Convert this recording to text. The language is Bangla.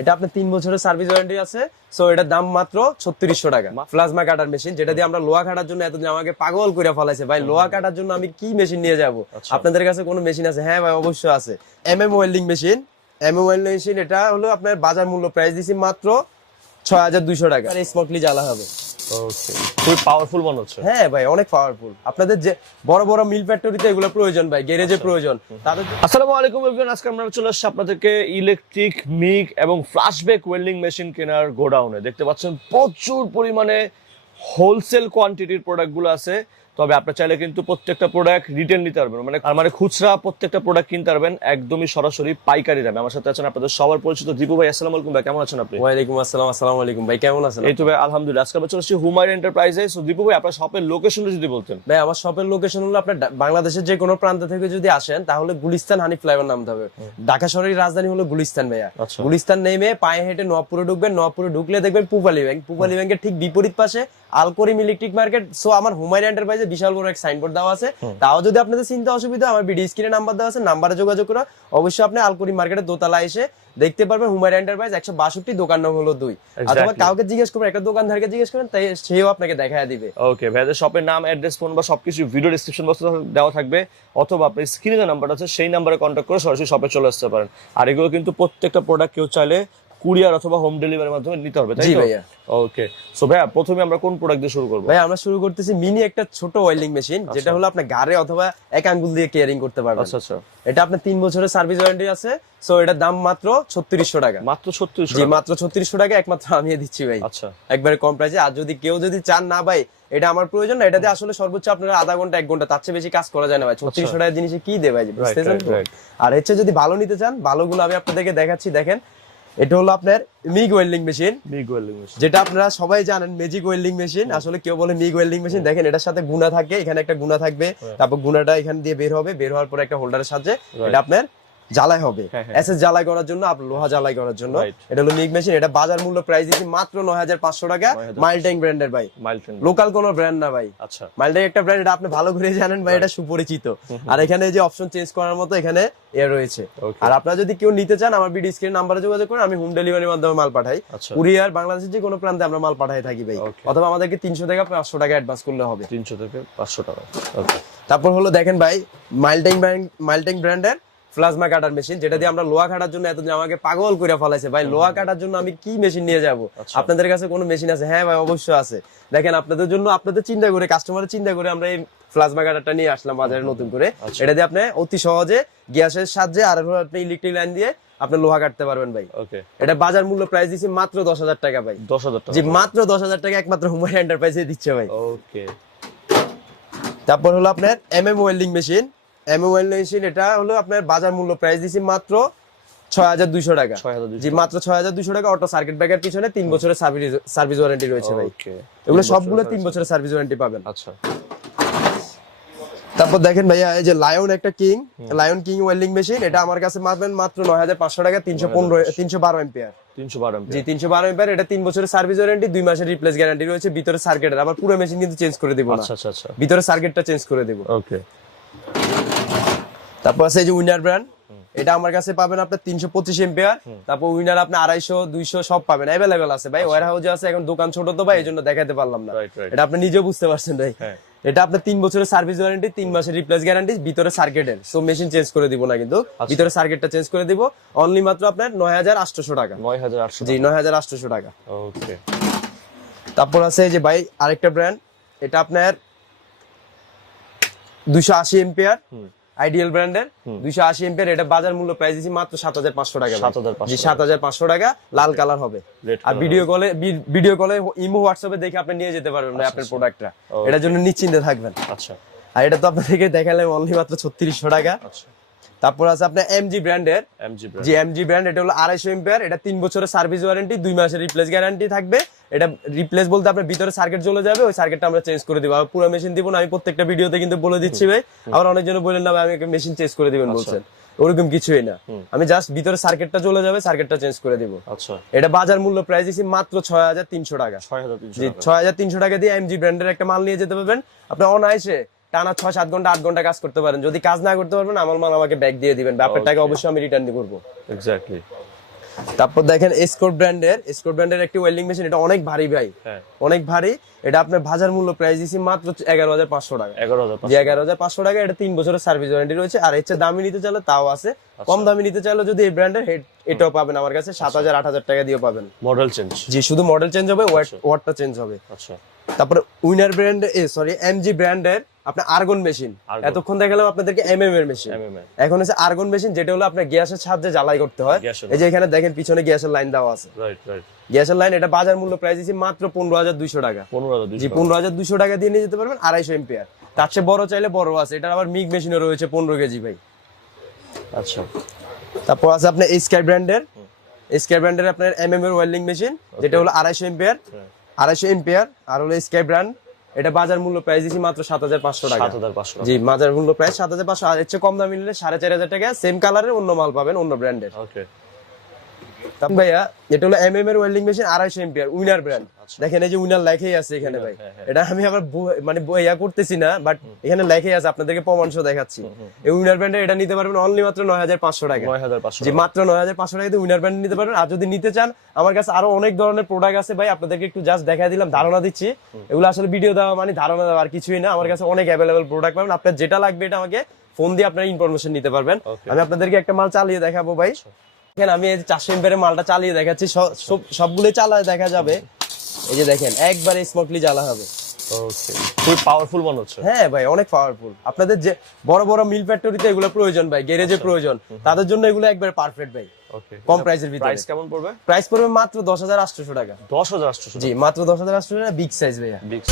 এটা আপনার তিন বছরের সার্ভিস ওয়ারেন্টি আছে সো এটার দাম মাত্র ছত্রিশশো টাকা। প্লাজমা কাটার মেশিন যেটা দিয়ে আমরা লোহা কাটার জন্য এতদিন আমাকে পাগল করে ফেলাইছে। ভাই লোহা কাটার জন্য আমি কি মেশিন নিয়ে যাব? আচ্ছা। আপনাদের কাছে কোনো মেশিন আছে? হ্যাঁ ভাই অবশ্যই আছে। M M welding machine M M welding machine এটা হলো আপনার বাজার মূল্য প্রাইস দিছি মাত্র ছয় হাজার দুইশো টাকা। আর স্মোকলি জ্বালা হবে। ওকে খুবই পাওয়ারফুল মনে হচ্ছে হ্যাঁ ভাই অনেক পাওয়ারফুল আপনাদের যে বড় বড় মিল ফ্যাক্টরিতে এগুলো প্রয়োজন ভাই গ্যারেজে আচ্ছা। প্রয়োজন। তাদের আসসালামু আলাইকুম এভরিওয়ান আজকে আমরা চলে আসছি আপনাদেরকে ইলেকট্রিক মিগ এবং ফ্ল্যাশব্যাক ওয়েল্ডিং মেশিন কেনার গোডাউনে দেখতে পাচ্ছেন প্রচুর পরিমাণে হোলসেল কোয়ান্টিটির প্রোডাক্টগুলো আছে। তবে আপনার চাইলে কিন্তু প্রত্যেকটা প্রোডাক্ট রিটেল নিতে পারবেন। মানে মানে খুচরা প্রত্যেকটা প্রোডাক্ট কিনতে পারবেন একদমই সরাসরি পাইকারি দামে। আমার সাথে আছেন আপনাদের সবার পরিচিত দীপু ভাই আসসালামু আলাইকুম ভাই কেমন আছেন আপনি? ওয়ালাইকুম আসসালাম আসসালামু আলাইকুম ভাই কেমন আছেন এই তো ভাই আলহামদুলিল্লাহ। আজকে আমরা চলে হুমায়ুন এন্টারপ্রাইজে সো দীপু ভাই আপনার শপের লোকেশনটা যদি বলতেন। ভাই আমার শপের লোকেশন হলো আপনার বাংলাদেশের যে কোনো প্রান্ত থেকে যদি আসেন তাহলে গুলিস্তান হানি ফ্লাইওভার নামতে হবে। ঢাকা শহরের রাজধানী হলো গুলিস্তান ভাইয়া। আচ্ছা। গুলিস্তান নেমে পায়ে হেঁটে নবপুরে ঢুকবেন। নবপুরে ঢুকলে দেখবেন পুপালি ব্যাংক। পুপালি ব্যাংকের ঠিক বিপরীত পাশে আলকরিম ইলেকট্রিক মার্কেট। সো আমার হুমায়ুন এন্টারপ্রাইজে বিশাল বড় এক সাইনবোর্ড দেওয়া আছে। তাও যদি আপনাদের চিন্তা অসুবিধা আমার ভিডিও স্ক্রিনে নাম্বার দেওয়া আছে নাম্বারে যোগাযোগ করে। অবশ্যই আপনি আলকরিম মার্কেটের দোতলা এসে দেখতে পারবেন হুমায়ুন এন্টারপ্রাইজ একশো বাষট্টি দোকান নম্বর হলো দুই। অথবা কাউকে জিজ্ঞেস করবেন একটা দোকানদারকে জিজ্ঞেস করেন তাই সেও আপনাকে দেখায় দিবে। ওকে ভাইদের শপের নাম অ্যাড্রেস ফোন বা সবকিছু ভিডিও ডিসক্রিপশন বক্সে দেওয়া থাকবে। অথবা আপনার স্ক্রিনে যে নাম্বার আছে সেই নাম্বারে কন্ট্যাক্ট করে সরাসরি শপে চলে আসতে পারেন। আর এগুলো কিন্তু প্রত্যেকটা প্রোডাক্ট কেউ চাইলে কুরিয়ার অথবা হোম ডেলিভারির মাধ্যমে নিতে হবে তাই ভাইয়া। ওকে সো ভাইয়া প্রথমে আমরা কোন প্রোডাক্ট দিয়ে শুরু করব? ভাই আমরা শুরু করতেছি মিনি একটা ছোট ওয়েল্ডিং মেশিন যেটা হলো আপনার গাড়ে অথবা এক আঙ্গুল দিয়ে কেয়ারিং করতে পারবেন। আচ্ছা আচ্ছা। এটা আপনার তিন বছরের সার্ভিস ওয়ারেন্টি আছে সো এটার দাম মাত্র ছত্রিশশো টাকা। মাত্র ছত্রিশ জি মাত্র ছত্রিশশো টাকা একমাত্র আমি দিচ্ছি ভাই। আচ্ছা। একবারে কম প্রাইসে আর যদি কেউ যদি চান না ভাই এটা আমার প্রয়োজন না এটাতে আসলে সর্বোচ্চ আপনারা আধা ঘণ্টা এক ঘণ্টা তার চেয়ে বেশি কাজ করা যায় না ভাই। ছত্রিশশো টাকার জিনিসে কি দেবে ভাই? বুঝতেছেন আর হচ্ছে যদি ভালো নিতে চান ভালোগুলো আমি আপনাদেরকে দেখাচ্ছি দেখেন। এটা হলো আপনার MIG welding machine MIG welding machine যেটা আপনারা সবাই জানেন ম্যাজিক ওয়েল্ডিং মেশিন আসলে কেউ বলে মিগ ওয়েল্ডিং মেশিন দেখেন এটার সাথে গুণা থাকে এখানে একটা গুণা থাকবে। তারপর গুণাটা এখান দিয়ে বের হবে বের হওয়ার পরে একটা হোল্ডারের সাহায্যে এটা আপনার জ্বালাই হবে। হ্যাঁ, হ্যাঁ। এসএস জ্বালাই করার জন্য আপনার লোহা জ্বালাই করার জন্য। এটা হলো মিগ মেশিন এটা বাজার মূল্য প্রাইস দিচ্ছি মাত্র নয় হাজার পাঁচশো টাকা। 9,500 মাইলটেং ব্র্যান্ডের ভাই। লোকাল কোন ব্র্যান্ড না ভাই। আচ্ছা। মাইলটেং একটা ব্র্যান্ড এটা আপনি ভালো করে জানেন ভাই এটা সুপরিচিত। আর এখানে যে অপশন চেঞ্জ করার মতো এখানে এ রয়েছে। আর আপনারা যদি কেউ নিতে চান আমার ভিডিও স্ক্রিন নাম্বারে যোগাযোগ করেন আমি হোম ডেলিভারির মাধ্যমে মাল পাঠাই। আচ্ছা। কুরিয়ার বাংলাদেশের যে কোনো প্রান্তে আমরা মাল পাঠাই থাকি ভাই। অথবা আমাদেরকে তিনশো টাকা পাঁচশো টাকা অ্যাডভান্স করলে হবে। তিনশো থেকে পাঁচশো টাকা। তারপর হলো দেখেন ভাই মাইলটেং ব্র্যান্ড মাইলটেং ব্র্যান্ডের প্লাজমা কাটার মেশিন যেটা দিয়ে আমরা লোহা কাটার জন্য এতদিন আমাকে পাগল করে ফেলাইছে। ভাই লোহা কাটার জন্য আমি কি মেশিন নিয়ে যাব? আচ্ছা। আপনাদের কাছে কোনো মেশিন আছে? হ্যাঁ ভাই অবশ্যই আছে। দেখেন আপনাদের জন্য আপনাদের চিন্তা করে কাস্টমারের চিন্তা করে আমরা এই প্লাজমা কাটারটা নিয়ে আসলাম বাজারে নতুন করে। আচ্ছা। এটা দিয়ে আপনি অতি সহজে গ্যাসের সাহায্যে আর আপনি ইলেকট্রিক লাইন দিয়ে আপনি লোহা কাটতে পারবেন ভাই। ওকে এটা বাজার মূল্য প্রাইস দিচ্ছি মাত্র দশ হাজার টাকা ভাই। দশ হাজার টাকা। জি মাত্র দশ হাজার টাকা একমাত্র হুমায়ুন এন্টারপ্রাইজে দিচ্ছে ভাই। ওকে তারপর হলো আপনার M M welding machine M M machine এটা হলো আপনার বাজার মূল্য প্রাইস দিচ্ছি মাত্র ছয় হাজার দুইশো টাকা। 6,200 জি মাত্র ছয় হাজার দুইশো টাকা অটো সার্কিট ব্রেকার পিছনে তিন বছরের সার্ভিস ওয়ারেন্টি রয়েছে ভাই। ওকে এগুলো সবগুলো তিন বছরের সার্ভিস ওয়ারেন্টি পাবেন। আচ্ছা। তারপর দেখেন ভাইয়া এই যে লায়ন একটা king lion king welding machine এটা আমার কাছে পাবেন মাত্র নয় হাজার পাঁচশো টাকা তিনশো পনেরো তিনশো বারো এম্পিয়ার তিনশো বারো জি তিনশো বারো এম্পিয়ার এটা তিন বছরের সার্ভিস ওয়ারেন্টি দুই মাসের রিপ্লেস গ্যারান্টি রয়েছে ভিতরে সার্কিটের আবার পুরো মেশিন কিন্তু চেঞ্জ করে দিব আচ্ছা আচ্ছা আচ্ছা। ভিতরে সার্কিটটা চেঞ্জ করে দিব। ওকে তারপর আছে যে উইনার ব্র্যান্ড এটা আমার কাছে পাবেন আপনার তিনশো পঁচিশ এম্পিয়ার তারপর উইনার আপনি আড়াইশো দুইশো সব পাবেন। অ্যাভেলেবেল আছে ভাই। ওয়ার হাউসে আছে এখন দোকান ছোট তো ভাই এই জন্য দেখাতে পারলাম না. এটা আপনি নিজেও বুঝতে পারছেন ভাই। হ্যাঁ। এটা আপনার তিন বছরের সার্ভিস ওয়ারেন্টি তিন মাসের রিপ্লেস গ্যারান্টি ভিতরে সার্কিটের সো মেশিন চেঞ্জ করে দিব না কিন্তু। আচ্ছা। ভিতরে সার্কিটটা চেঞ্জ করে দিব। অনলি মাত্র আপনার নয় হাজার আটশোশো টাকা। নয় হাজার আটশো জি নয় হাজার আটশোশো টাকা। ওকে তারপর আছে যে ভাই আরেকটা ব্র্যান্ড এটা আপনার দুইশো আশি এম্পিয়ার আইডিয়াল ব্র্যান্ডের দুইশো আশি এম্পিয়ার এটা বাজার মূল্য প্রাইস দিচ্ছি মাত্র সাত হাজার পাঁচশো টাকা ভাই। 7,500 জি সাত হাজার পাঁচশো টাকা লাল কালার হবে। আর ভিডিও কলে ভিডিও কলে ইমো হোয়াটসঅ্যাপে দেখে আপনি নিয়ে যেতে পারবেন ভাই আপনার প্রোডাক্টটা এটার জন্য নিশ্চিন্তে থাকবেন। আচ্ছা। আর এটা তো আপনাদেরকে দেখালাম অনলি মাত্র ছত্রিশশো টাকা। আচ্ছা। তারপর আছে আপনার এমজি ব্র্যান্ডের যে এমজি ব্র্যান্ড এটা হলো আড়াইশো এম্পিয়ার এটা তিন বছরের সার্ভিস ওয়ারেন্টি দুই মাসের রিপ্লেস গ্যারান্টি থাকবে। এটা রিপ্লেস বলতে আপনার ভিতরে সার্কিট চলে যাবে ওই সার্কিটটা আমরা চেঞ্জ করে দিব। আর পুরো মেশিন দিব না আমি প্রত্যেকটা ভিডিওতে কিন্তু বলে দিচ্ছি ভাই। আবার অনেকজন বলেন না ভাই আমি মেশিন চেঞ্জ করে দিবেন বলছেন। ওরকম কিছুই না। আমি জাস্ট ভিতরে সার্কিটটা চলে যাবে সার্কিটটা চেঞ্জ করে দিব। আচ্ছা। এটা বাজার মূল্য প্রাইস দিচ্ছি মাত্র ছয় হাজার তিনশো টাকা। ছয় হাজার তিনশো জি টাকা। দিয়ে এমজি ব্র্যান্ডের একটা মাল নিয়ে যেতে পারবেন। আপনি অনায়াসে টানা ছয় সাত ঘণ্টা আট ঘণ্টা কাজ করতে পারেন। যদি কাজ না করতে পারবেন আমার মাল আমাকে ব্যাগ দিয়ে দিবেন। ব্যাপার টাকা অবশ্যই আমি রিটার্ন করব এক্স্যাক্টলি তারপর দেখেন স্কোর ব্র্যান্ডের স্কোর ব্র্যান্ডের একটি ওয়েল্ডিং মেশিন এটা অনেক ভারী ভাই। হ্যাঁ। অনেক ভারী। এটা আপনার বাজার মূল্য প্রাইস দিচ্ছি মাত্র এগারো হাজার পাঁচশো টাকা। এগারো হাজার যে এগারো হাজার পাঁচশো টাকা এটা তিন বছরের সার্ভিস ওয়ারেন্টি রয়েছে। আর এর চেয়ে দামি নিতে চাইলে তাও আছে। কম দামি নিতে চাইলে যদি এই ব্র্যান্ডের এটাও পাবেন আমার কাছে সাত হাজার আট হাজার টাকা দিয়ে পাবেন। মডেল চেঞ্জ জি শুধু মডেল চেঞ্জ হবে ওয়াটটা চেঞ্জ হবে। আচ্ছা। তারপরে winner brand a sorry MG ব্র্যান্ডের আপনার আর্গন মেশিন। এতক্ষণ দেখালাম আপনাদেরকে এমএম এর মেশিন এমএম এখন হচ্ছে আর্গন মেশিন যেটা হলো আপনার গ্যাসের সাহায্যে জ্বালাই করতে হয়। এই যে এখানে দেখেন পিছনে গ্যাসের লাইন দেওয়া আছে। রাইট রাইট গ্যাসের লাইন এটা বাজার মূল্য প্রাইস দিচ্ছি মাত্র পনেরো হাজার দুইশো টাকা। পনেরো হাজার জি পনেরো হাজার দুইশো টাকা দিয়ে নিয়ে যেতে পারবেন আড়াইশো এম্পিয়ার তার চেয়ে বড় চাইলে বড় আছে। এটার আবার মিগ মেশিনও রয়েছে পনেরো কেজি ভাই। আচ্ছা। তারপর আছে আপনার স্কাই ব্র্যান্ডের স্কাই ব্র্যান্ডের আপনার এম এম এর ওয়েল্ডিং মেশিন যেটা হলো আড়াইশো এম্পিয়ার। আড়াইশো এম্পিয়ার আর হলো স্কাই ব্র্যান্ড এটা বাজার মূল্য প্রাইস দিচ্ছি মাত্র সাত হাজার পাঁচশো টাকা। জি বাজার মূল্য প্রাইস সাত হাজার পাঁচশো। আর এর চেয়ে কম দাম মিললে সাড়ে চার হাজার টাকা। সেম কালারের অন্য মাল পাবেন অন্য ব্র্যান্ডের ওকে ভাইয়া এটা হলো এমএম এর ওয়েল্ডিং মেশিন আড়াইশো এম্পিয়ার উইনার ব্র্যান্ড দেখেন এই যে উইনার লেখাই আছে এখানে ভাই। হ্যাঁ, হ্যাঁ। এটা আমি আবার মানে ইয়া করতেছি না বাট এখানে লেখাই আছে আপনাদেরকে প্রমাণ সহ দেখাচ্ছি। এই উইনার ব্র্যান্ডে এটা নিতে পারবেন অনলি মাত্র নয় হাজার পাঁচশো টাকা। নয় হাজার পাঁচশো জি মাত্র নয় হাজার পাঁচশো টাকাতে উইনার ব্র্যান্ড নিতে পারবেন। আর যদি নিতে চান আমার কাছে আরও অনেক ধরনের প্রোডাক্ট আছে ভাই আপনাদেরকে একটু জাস্ট দেখা দিলাম ধারণা দিচ্ছি। এগুলো আসলে ভিডিও দেওয়া মানে ধারণা দেওয়া আর কিছুই না। আমার কাছে অনেক অ্যাভেলেবল প্রোডাক্ট পাবেন। আপনার যেটা লাগবে এটা আমাকে ফোন দিয়ে আপনার ইনফরমেশন নিতে পারবেন। আমি আপনাদেরকে একটা মাল চালিয়ে দেখাবো ভাই। দেখেন আমি এই চারশো এম্পের মালটা চালিয়ে দেখাচ্ছি সব- সব- সবগুলো চালায় দেখা যাবে। এই যে দেখেন একবারে স্মুথলি জ্বালা হবে। ওকে পাওয়ারফুল মনে হচ্ছে। হ্যাঁ ভাই অনেক পাওয়ারফুল আপনাদের যে বড় বড় মিল ফ্যাক্টরিতে এগুলো প্রয়োজন ভাই গ্যারেজে প্রয়োজন। তাদের জন্য এগুলো একবার পারফেক্ট ভাই। ওকে কম প্রাইসের ভিতরে। প্রাইস কেমন পড়বে? প্রাইস পড়বে মাত্র দশ হাজার আটশোশো টাকা। দশ হাজার আটশো জি মাত্র দশ হাজার আটশো টাকা বিগ সাইজ ভাইয়া। বিগ